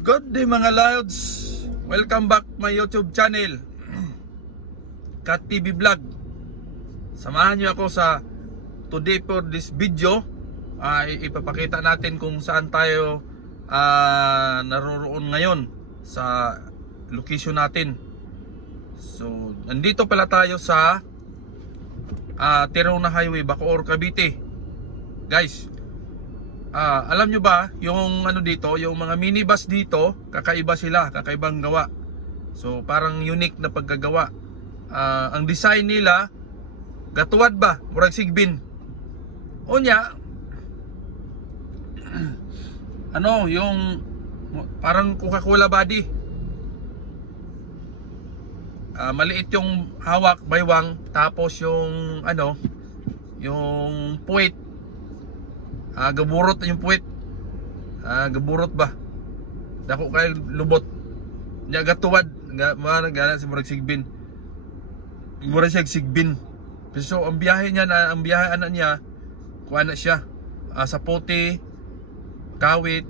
Good day mga Lods, welcome back my YouTube channel Cat TV Vlog. Samahan niyo ako sa today for this video. Ipapakita natin kung saan tayo naroroon ngayon sa location natin. So nandito pala tayo sa Tirona Highway, Bacoor, Cavite. Guys, alam nyo ba yung ano dito, yung mga minibus dito, kakaiba sila, kakaibang gawa. So parang unique na paggagawa. Ang design nila gatuwad ba, murag sigbin. Onya ano, yung parang Coca-Cola body. Maliit yung hawak, baywang, tapos yung ano, yung puwit, gaburot yung puwit. Gaburot ba? Dako kay lubot. Nya gatuwad, gana si murag sigbin. Murag sigbin. So ang biyahe niya na, ang biyahe anak niya, kuha na siya sa Puti, Kawit,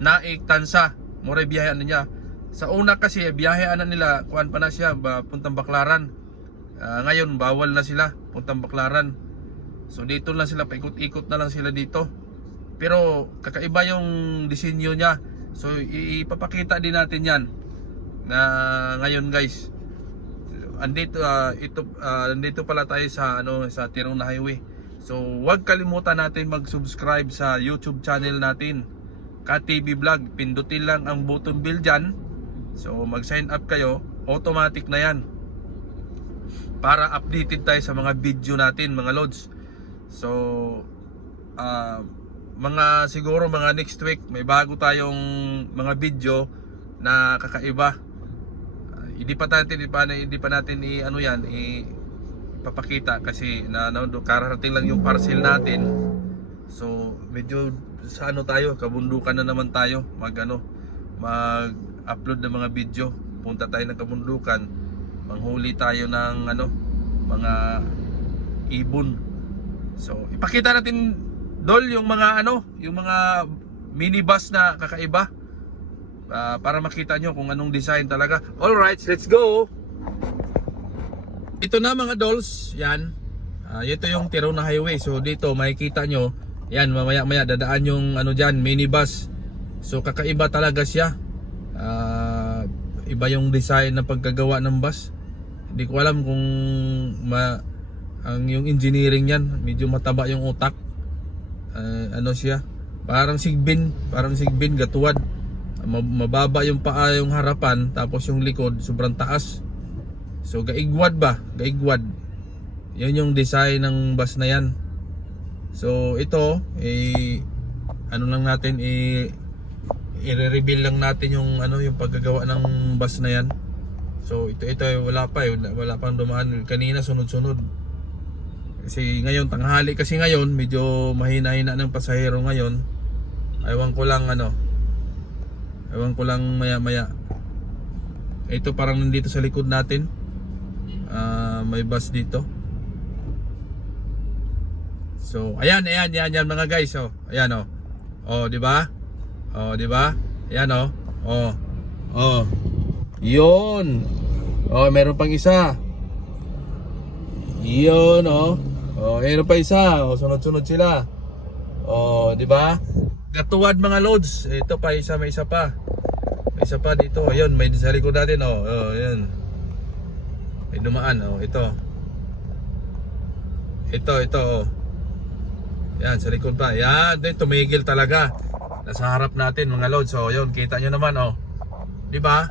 Naik, Tansa. Murag biyahe ano niya. Sa una kasi biyahe anak nila, kuan pa na siya puntang Baclaran. Ngayon bawal na sila puntang Baclaran. So dito lang sila, paikot-ikot na lang sila dito. Pero kakaiba yung disenyo niya. So ipapakita din natin 'yan na ngayon, guys. Andito pala tayo sa sa Tirona Highway. So huwag kalimutan natin mag-subscribe sa YouTube channel natin, Cat TV Vlog. Pindutin lang ang button bell diyan. So mag-sign up kayo, automatic na 'yan. Para updated tayo sa mga video natin, mga lods. So siguro mga next week may bago tayong mga video na kakaiba. Hindi pa natin ipapakita kasi kararating lang yung parcel natin. So medyo sa tayo, kabundukan na naman tayo mag-upload ng mga video. Punta tayo ng kabundukan, manghuli tayo ng mga ibon. So ipakita natin dol yung mga yung mga minibus na kakaiba, para makita nyo kung anong design talaga. Alright, let's go. Ito na mga dolls, yan. Ito yung Tirona Highway. So dito makikita nyo, yan, mamaya dadaan yung dyan, minibus. So kakaiba talaga siya. Iba yung design ng pagkagawa ng bus. Hindi ko alam kung yung engineering yan, medyo mataba yung utak. Siya, parang sigbin, gatuwad. Mababa yung paa, yung harapan, tapos yung likod sobrang taas. So gaigwad. Yan yung design ng bus na yan. So ito lang natin, i-reveal lang natin yung yung paggagawa ng bus na yan. So ito wala pang dumaan kanina, sunod-sunod. Kasi ngayon tanghali, kasi ngayon medyo mahina-hina ng pasahero ngayon. Ewan ko lang maya-maya. Ito parang nandito sa likod natin. May bus dito. So ayan mga guys, ayan di ba? Di ba? Ayan Yun. Meron pang isa. Yun meron pa isa. Sunod-sunod sila. Di ba? Gatuwad mga loads. Ito pa isa, may isa pa. May isa pa dito. Ayun, may sa likod natin ayan. May dumaan ito. Ito. Yan, sa likod pa. Yan, tumigil talaga. Nasa harap natin mga loads. Yun, kita nyo naman di ba?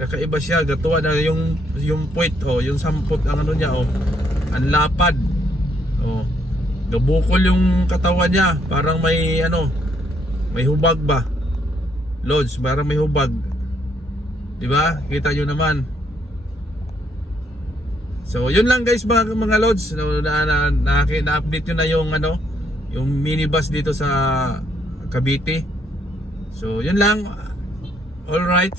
Kakaiba siya, gatuwad na yung puwit yung sampot ang niya ang lapad. Gabukol yung katawan niya, parang may may hubag ba? Loads, parang may hubag. Di ba? Kita nyo naman. So yun lang guys mga loads. Na-update nyo na yung minibus dito sa Cavite. So yun lang. All right.